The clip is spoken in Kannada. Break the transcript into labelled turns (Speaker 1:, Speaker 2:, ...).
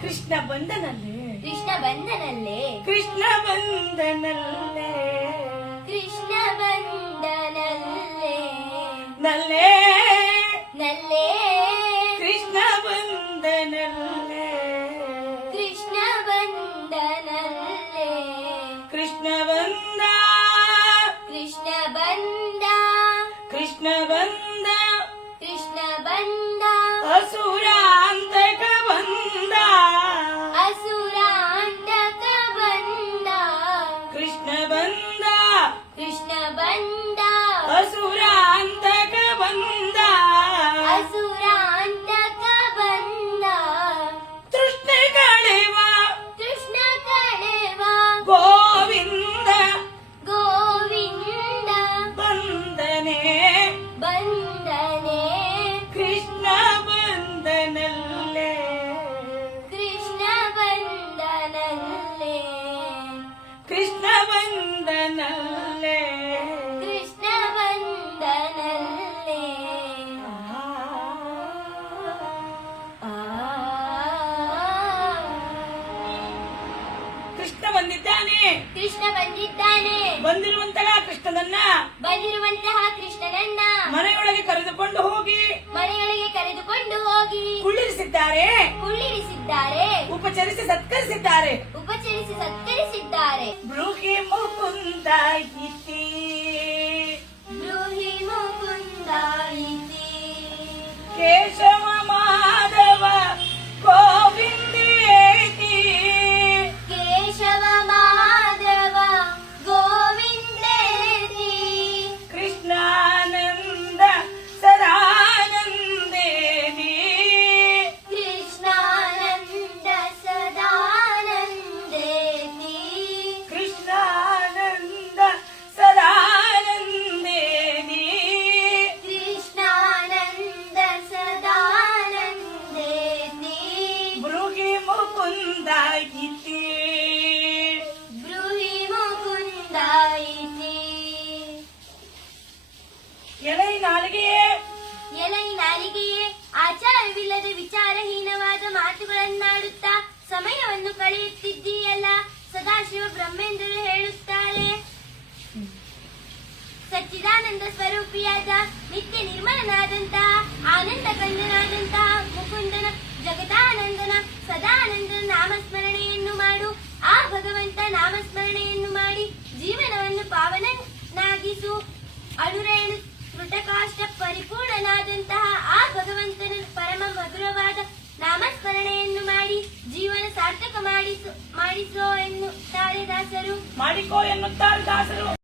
Speaker 1: ಕೃಷ್ಣ ಬಂದನಲ್ಲೇ?
Speaker 2: ಕೃಷ್ಣ ಬಂದನಲ್ಲೇ?
Speaker 1: ಕೃಷ್ಣ ಬಂದನಲ್ಲೇ?
Speaker 2: ಕೃಷ್ಣ ಬಂದನಲ್ಲೇ?
Speaker 1: ನಲ್ಲೇ?
Speaker 2: ನಲ್ಲೇ?
Speaker 1: ಕೃಷ್ಣ ಬಂದನಲ್ಲೇ?
Speaker 2: ಕೃಷ್ಣ ಬಂದನಲ್ಲೇ?
Speaker 1: ಕೃಷ್ಣ ಬಂದ?
Speaker 2: ಕೃಷ್ಣ ಬಂದ?
Speaker 1: ಕೃಷ್ಣ ಬಂದ?
Speaker 2: ಕೃಷ್ಣ ಬಂದ?
Speaker 1: ಅಸುರಾಂತಕ ಕೃಷ್ಣ ಬಂದಿದ್ದಾನೆ. ಬಂದಿರುವಂತಹ ಕೃಷ್ಣನನ್ನ?
Speaker 2: ಬಂದಿರುವಂತಹ ಕೃಷ್ಣನನ್ನ.
Speaker 1: ಮನೆಯೊಳಗೆ ಕರೆದುಕೊಂಡು ಹೋಗಿ.
Speaker 2: ಮನೆಗಳಿಗೆ ಕರೆದುಕೊಂಡು ಹೋಗಿ.
Speaker 1: ಕುಳ್ಳಿರಿಸಿದ್ದಾರೆ.
Speaker 2: ಕುಳ್ಳಿರಿಸಿದ್ದಾರೆ.
Speaker 1: ಉಪಚರಿಸಿ ಸತ್ಕರಿಸಿದ್ದಾರೆ.
Speaker 2: ಉಪಚರಿಸಿ ಸತ್ಕರಿಸಿದ್ದಾರೆ.
Speaker 1: ಬೃಹಿ ಮುಕುಂದ ಇತಿ
Speaker 2: ಬ್ರೂಹಿ ಮುಕುಂದ ಇತಿ.
Speaker 1: ಕೇಶವ ಬೃಹಿ ಮುಕುಂದ ಇತಿ
Speaker 2: ಬ್ರೂಹಿ ಮುಕುಂದ ಇತಿ.
Speaker 1: ಎಲೈ ನಾಲಿಗೆಯೇ.
Speaker 2: ಎಲೈ ನಾಲಿಗೆಯೇ ಆಚಾರವಿಲ್ಲದ ವಿಚಾರಹೀನವಾದ ಮಾತುಗಳನ್ನಾಡುತ್ತಾ ಸಮಯವನ್ನು ಕಳೆಯುತ್ತಿದ್ದೀಯಲ್ಲ? ಸದಾಶಿವ ಬ್ರಹ್ಮೇಂದ್ರರು ಹೇಳುತ್ತಾರೆ ಸಚ್ಚಿದಾನಂದ ಸ್ವರೂಪಿಯಾದ ನಿತ್ಯ ನಿರ್ಮಲನಾದಂತಹ ಆನಂದ ಕಂದನಾದಂತಹ ಜಗದಾನಂದನ ಸದಾನಂದನ ನಾಮಸ್ಮರಣೆಯನ್ನು ಮಾಡು. ಆ ಭಗವಂತ ನಾಮಸ್ಮರಣೆಯನ್ನು ಮಾಡಿ ಜೀವನವನ್ನು ಪಾವನನಾಗಿಸು. ಅಳುರೇಣು ಕೃತಕಾಷ್ಟ ಪರಿಪೂರ್ಣನಾದಂತಹ ಆ ಭಗವಂತನ ಪರಮ ಮಧುರವಾದ ನಾಮಸ್ಮರಣೆಯನ್ನು ಮಾಡಿ ಜೀವನ ಸಾರ್ಥಕ ಮಾಡಿಸು, ಮಾಡಿಸೋ ಎನ್ನುತ್ತಾರೆ ದಾಸರು.
Speaker 1: ಮಾಡಿಕೋ ಎನ್ನುತ್ತಾರೆ ದಾಸರು.